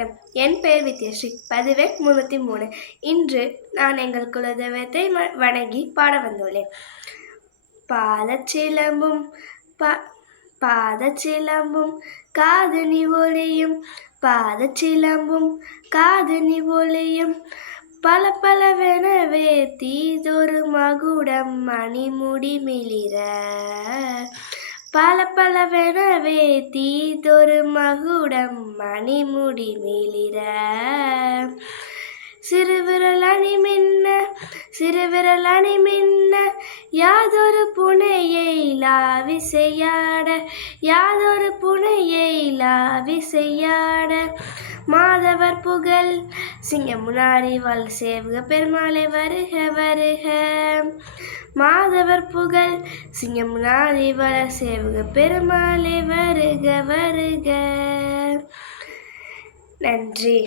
வணக்கம். என் பெயர் வித்யஸ்ரீ. பதிவெண் 303. இன்று நான் எங்கள் குலதெய்வத்தை வணங்கி பாட வந்துள்ளேன். பாதச்சிலம்பும் பாதச்சிலம்பும் காதணி ஒளியும், பாதச்சிலம்பும் காதணி ஒளியும், பல பலவெனவே தீதொரு மகுடம் மணிமுடி மிளிர, பல பலவெனவே தீதொரு மகுடம் மணிமுடி மிளிர, சிறுவிரல் அணி மின்ன யாதொரு புனையை லாவி செய்யாட, யாதொரு புனையை லாவி செய்யாட, மாதவர் புகழ் சிங்கமுனாரி வல் சேவுக பெருமாளை வருக வருக, மாதவர் புகழ் சிங்கமுனாரி வல சேவுக பெருமாளை வருக வருக. நன்றி.